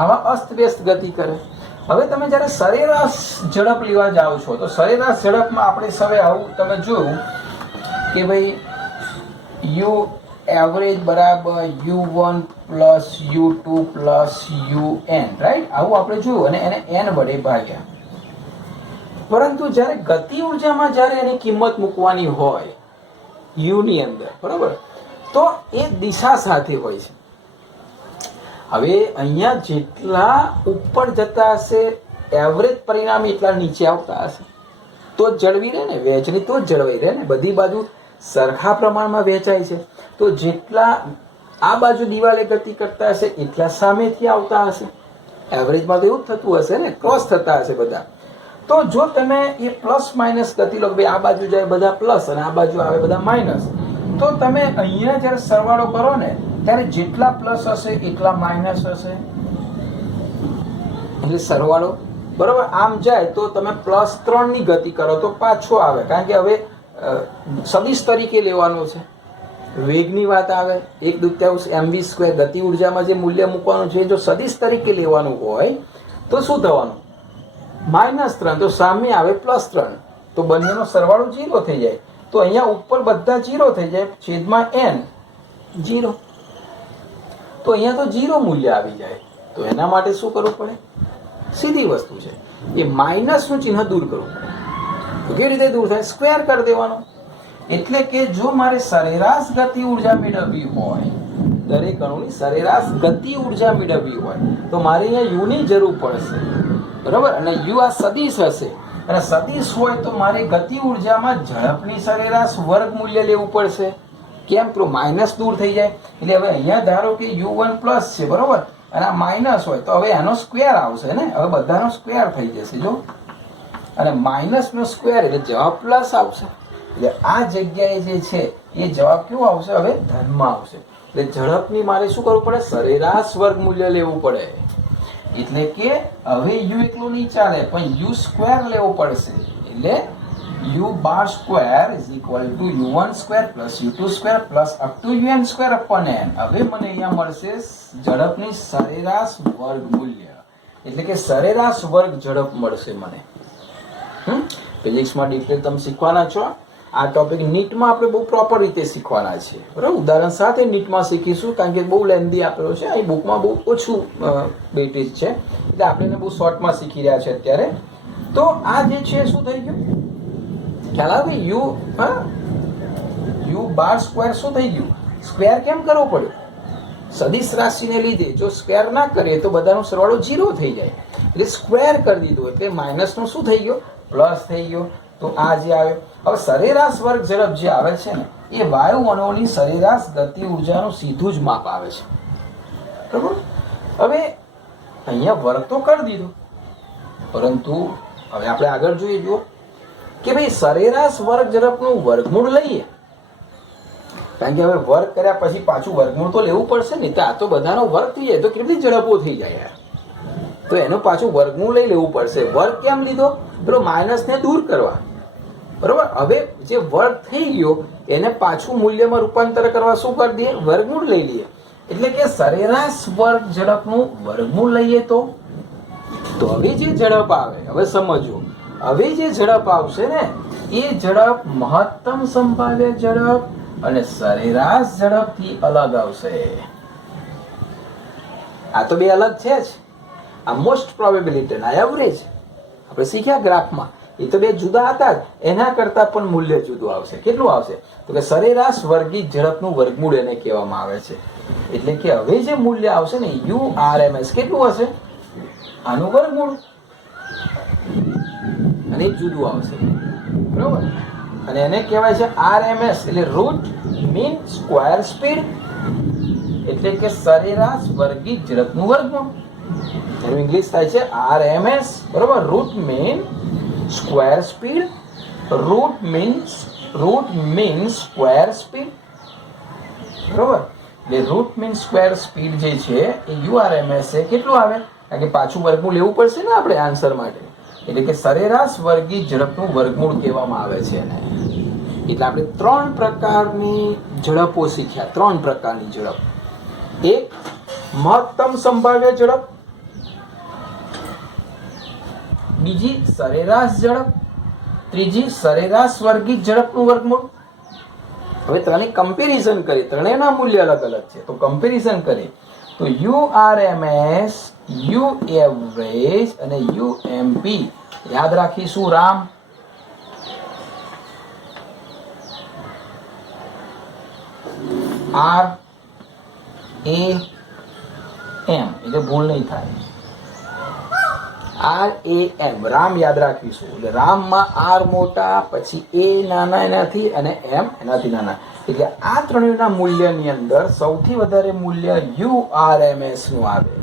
આવા અસ્તવ્યસ્ત ગતિ કરે. હવે તમે જ્યારે સરેરાશ ઝડપ લેવા જાઓ છો તો સરેરાશ ઝડપમાં આપણે સવે આવું તમે જોયું કે ભાઈ યુ એવરેજ બરાબર u1 plus u2 plus un, right? આવું આપણે જોયું અને એને n વડે ભાગ્યા. પરંતુ જ્યારે ગતિ ઉર્જામાં જ્યારે એની કિંમત મૂકવાની હોય u ની અંદર, બરાબર, તો એ દિશા સાથે હોય છે. હવે અહીંયા જેટલા ઉપર જતા હશે એવરેજ પરિણામ એટલા નીચે આવતા હશે, તો જ જળવી રહે ને વહેંચણી, તો જ જળવાઈ રહે ને. બધી બાજુ સરખા પ્રમાણમાં વહેંચાય છે, તો જેટલા આ બાજુ દિવાલે ગતિ કરતા હશે એટલા સામેથી આવતા હશે. એવરેજમાં તો એવું જ થતું હશે ને, ક્રોસ થતા હશે બધા. તો જો તમે એ પ્લસ માઇનસ ગતિ લો, ભાઈ આ બાજુ જાય બધા પ્લસ અને આ બાજુ આવે બધા માઇનસ, તો તમે અહીંયા જ્યારે સરવાળો કરો ને ત્યારે જેટલા પ્લસ હશે એટલા માઇનસ હશે, એટલે સરવાળો બરાબર આમ જાય તો તમે +3 ની ગતિ કરો તો પાછો આવે, કારણ કે હવે સદિશ તરીકે લેવાનો છે. વેગની વાત આવે 1/2 mv², ગતિ ઉર્જામાં જે મૂલ્ય મૂકવાનું છે જો સદિશ તરીકે લેવાનું હોય તો શું થવાનું? -3, તો સામે આવે +3, તો બંનેનો સરવાળો 0 થઈ જાય. તો અહીંયા ઉપર બધા 0 થઈ જાય, છેદમાં n 0, તો અહીંયા તો 0 મૂલ્ય આવી જાય. તો એના માટે શું કરવું પડે? સીધી વસ્તુ છે, એ માઇનસનું ચિહ્ન દૂર કરવું પડે. તો કેવી રીતે દૂર થાય? સ્ક્વેર કરી દેવાનો. એટલે કે જો મારે સરેરાશ ગતિ ઉર્જા મેળવવી હોય, દરેક અણુની સરેરાશ ગતિ ઉર્જા મેળવવી હોય તો મારે અહીંયા યુ ની જરૂર પડશે, બરાબર? અને યુ આ સદિશ હશે, અને સદિશ હોય તો મારે ગતિ ઉર્જામાં ઝડપની સરેરાશ વર્ગ મૂલ્ય લેવું પડશે. કેમ? તો માઇનસ દૂર થઈ જાય. એટલે હવે અહીંયા ધારો કે u1 પ્લસ છે, બરોબર, અને આ માઇનસ હોય તો હવે એનો સ્ક્વેર આવશે ને, હવે બધાનો સ્ક્વેર થઈ જશે જો, અને માઇનસનો સ્ક્વેર એટલે જવાબ પ્લસ આવશે. એટલે આ જગ્યાએ જે છે એ જવાબ કેવો આવશે? હવે ધનમાં આવશે. એટલે ઝડપની મારે શું કરવું પડે? સરેરાશ વર્ગ મૂલ્ય લેવું પડે. એટલે કે હવે યુ એકલું નહીં ચાલે, પણ u² લેવો પડશે. એટલે u² is equal to u1² plus u2² plus up to un² upon n. હવે મને અહીંયા મળશે ઝડપની સરેરાશ વર્ગ મૂલ્ય, એટલે કે સરેરાશ વર્ગ ઝડપ મળશે મને. ફિઝિક્સમાં ડિટેલ તમે શીખવાના છો. આ ટોપિક નીટમાં આપણે બહુ પ્રોપર રીતે શીખવાના છે, બરાબર? ઉદાહરણ સાથે નીટમાં શીખીશું, કારણ કે બહુ લેન્ધી આપેલો છે. અહીં બુકમાં બહુ ઓછું વેટેજ છે, એટલે આપણે એને બહુ શોર્ટમાં શીખી રહ્યા છે અત્યારે. તો આ જે છે શું થઈ ગયું? ખ્યાલ આવે? યુ યુ બાર સ્ક્વેર શું થઈ ગયું? સ્ક્વેર કેમ કરવો પડ્યો? સદિશ રાશિને લીધે જો સ્ક્વેર ના કરીએ તો બધાનો સરવાળો 0 થઈ જાય, એટલે સ્ક્વેર કરી દીધો એટલે માઇનસનો શું થઈ ગયો? પ્લસ થઈ ગયો. તો આ જે આવ્યો. હવે સરેરાશ વર્ગ ઝડપ જે આવે છે ને એ વાયુ અણુઓની સરેરાશ ગતિ ઉર્જાનું સીધું જ માપ આવે છે. બરાબર. હવે અહીંયા વર્ગ તો કરી દીધો, પરંતુ હવે આપણે આગળ જોઈએ. જુઓ કે ભાઈ સરેરાશ વર્ગ ઝડપનું વર્ગમૂળ લઈએ, કારણ કે હવે વર્ગ કર્યા પછી પાછું વર્ગમૂળ તો લેવું પડશે ને. આ તો બધાનો વર્ગ થઈ જાય તો કેટલી ઝડપો થઈ જાય યાર. તો એનું પાછું વર્ગમૂળ લઈ લેવું પડશે. વર્ગ કેમ લીધો? પેલો માઇનસને દૂર કરવા. બરોબર. હવે જે વર્ગ થઈ ગયો એને પાછું મૂલ્યમાં રૂપાંતર કરવા શું કરી દઈએ? વર્ગમૂળ લઈ લઈએ. એટલે કે સરેરાશ વર્ગ ઝડપનું વર્ગમૂળ લઈએ તો હવે જે ઝડપ આવે, હવે સમજો, હવે જે ઝડપ આવશે ને એ ઝડપ મહત્તમ સંભાવ્ય ઝડપ અને સરેરાશ ઝડપથી અલગ આવશે. આ તો બે અલગ છે જ. આ મોસ્ટ પ્રોબેબિલિટી ના એવરેજ આપણે શીખ્યા ગ્રાફમાં, એ તો બે જુદા હતા જ. એના કરતા પણ મૂલ્ય જુદું આવશે. કેટલું આવશે? તો કે સરેરાશ વર્ગી ઝડપનું વર્ગમૂળ એને કહેવામાં આવે છે. એટલે કે હવે જે મૂલ્ય આવશે ને URMS કેટલું હશે? આનું વર્ગમૂળ, અને જુદું આવશે. બરોબર. અને એને કહેવાય છે RMS, એટલે રૂટ મીન સ્ક્વેર સ્પીડ, એટલે કે સરેરાશ વર્ગી ઝડપનું વર્ગમૂળ. એનું ઇંગ્લિશ થાય છે RMS. બરોબર. Root mean square speed, root mean square speed. બરોબર. એટલે રૂટ મીન સ્ક્વેર સ્પીડ જે છે એ URMS છે. કેટલું આવે? કારણ કે પાછું વર્ગમૂળ લેવું પડશે ને આપણે આન્સર માટે. એટલે કે સરેરાશ વર્ગી ઝડપનું વર્ગમૂળ કહેવામાં આવે છે એને. એટલે આપણે 3 પ્રકારની ઝડપો શીખ્યા. 3 પ્રકારની ઝડપ. એક મહત્તમ સંભાવ્ય ઝડપ, બીજી સરેરાશ ઝડપ, ત્રીજી સરેરાશ વર્ગી ઝડપનું વર્ગમૂળ. હવે ત્રણે કમ્પેરિઝન કરીએ, ત્રણેયના મૂલ્ય અલગ અલગ છે. તો કમ્પેરિઝન કરીએ તો URMS, UAvg અને UMP યાદ રાખીશું. રામ R A M, એટલે ભૂલ નહીં થાય. RAM, રામ યાદ રાખીશું. એટલે રામમાં R મોટા, પછી A નાના એનાથી, અને M એનાથી નાના. એટલે આ ત્રણેયના મૂલ્યની અંદર સૌથી વધારે મૂલ્ય URMS નું આવે,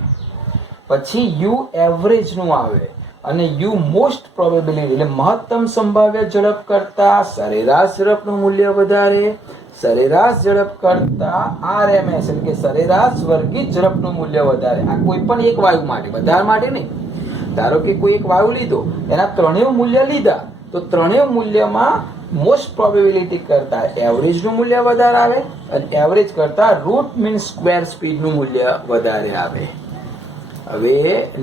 પછી UAvg નું આવે, અને U મોસ્ટ પ્રોબેબિલિટી એટલે મહત્તમ સંભાવ્ય ઝડપ કરતા સરેરાશ ઝડપનું મૂલ્ય વધારે, સરેરાશ ઝડપ કરતા RMS એટલે કે સરેરાશ વર્ગી ઝડપનું મૂલ્ય વધારે. આ કોઈ પણ એક વાયુ માટે, બધા માટે નહીં. ધારો કે કોઈ એક વાયુ લીધો, એના ત્રણેય મૂલ્ય લીધા, તો ત્રણેય મૂલ્યમાં મોસ્ટ પ્રોબેબિલિટી કરતા એવરેજ નું મૂલ્ય વધારે આવે, અને એવરેજ કરતા રૂટ મીન સ્ક્વેર સ્પીડ નું મૂલ્ય વધારે આવે. હવે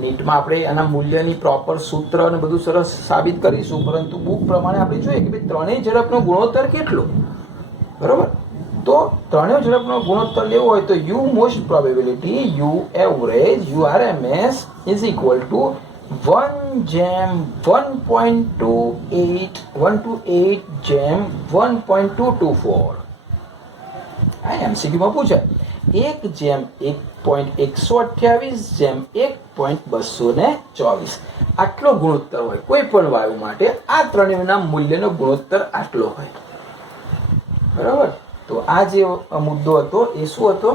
નીટમાં આપણે આના મૂલ્યની પ્રોપર સૂત્ર અને બધું સરસ સાબિત કરીશું, પરંતુ બુક પ્રમાણે આપણે જોઈએ કે ત્રણેય ઝડપનો ગુણોત્તર કેટલો. બરોબર. તો ત્રણેય ઝડપનો ગુણોત્તર લેવો હોય તો U most probability, UAvg, URMS is equal to 1:1.8 આ MCQ માં પૂછાય. 1:128:1.224 આટલો ગુણોત્તર હોય કોઈ પણ વાયુ માટે. આ ત્રણેયના મૂલ્યનો ગુણોત્તર આટલો હોય. બરાબર. તો આ જે મુદ્દો હતો એ શું હતો?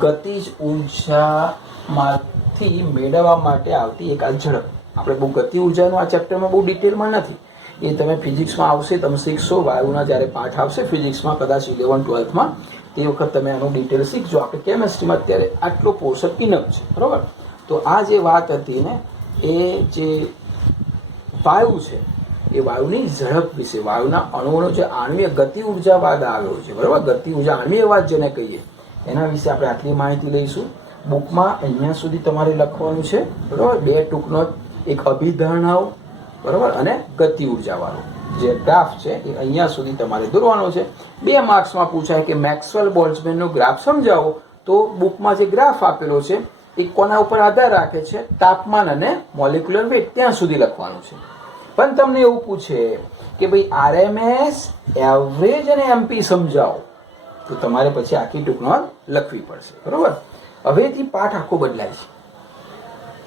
ગતિજ ઉર્જામાંથી મેળવવા માટે આવતી એક આ ઝડપ. આપણે બહુ ગતિ ઉર્જાનું આ ચેપ્ટરમાં બહુ ડિટેલમાં નથી, એ તમે ફિઝિક્સમાં આવશે, તમે શીખશો. વાયુના જ્યારે પાઠ આવશે ફિઝિક્સમાં, કદાચ 11-12માં, તે વખત તમે આનું ડિટેલ શીખજો. આપણે કેમેસ્ટ્રીમાં અત્યારે આટલો પોર્શન ઇનફ છે. બરાબર. તો આ જે વાત હતી ને, એ જે વાયુ છે એ વાયુની ઝડપ વિશે, વાયુના અણુઓનો જે આણ્વીય ગતિ ઉર્જાવાદ આવ્યો છે. બરાબર. ગતિ ઉર્જા આણ્વીયવાદ જેને કહીએ, એના વિશે આપણે આટલી માહિતી લઈશું. બુકમાં અહીંયા સુધી તમારે લખવાનું છે. બરાબર. 2 ટૂંકનો એક અભિધારણાઓ, બરાબર, અને ગતિ ઉર્જાવાળો જે ગ્રાફ છે એ અહીંયા સુધી તમારે દોરવાનો છે. 2 માર્ક્સમાં પૂછાય કે મેક્સવેલ બોલ્ટ્ઝમેનનો ગ્રાફ સમજાવો, તો બુકમાં જે ગ્રાફ આપેલો છે એ કોના ઉપર આધાર રાખે છે? તાપમાન અને મોલેક્યુલર વેટ, ત્યાં સુધી લખવાનું છે. પણ તમને એવું પૂછે કે ભાઈ RMS, એવરેજ અને MP સમજાવો, તો તમારે પછી આખી ટૂંકનોંધ લખવી પડશે, બરોબર. હવેથી પાઠ આખો બદલાય છે.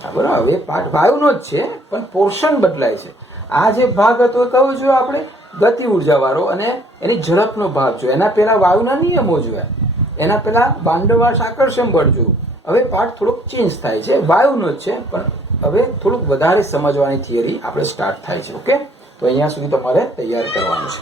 હા, બરાબર. હવે પાઠ વાયુનો જ છે પણ પોર્શન બદલાય છે. આ જે ભાગ હતો એ કયો જોયો આપણે? ગતિ ઉર્જા વાળો અને એની ઝડપનો ભાગ જોયો. એના પહેલા વાયુના નિયમો જોયા, એના પહેલા બાંડવાશ આકર્ષણ બળ જોયું. હવે પાઠ થોડોક ચેન્જ થાય છે, વાયુનો જ છે પણ હવે થોડુંક વધારે સમજવાની થિયરી આપણે સ્ટાર્ટ થાય છે. ઓકે, તો અહીંયા સુધી તમારે તૈયાર કરવાનું છે.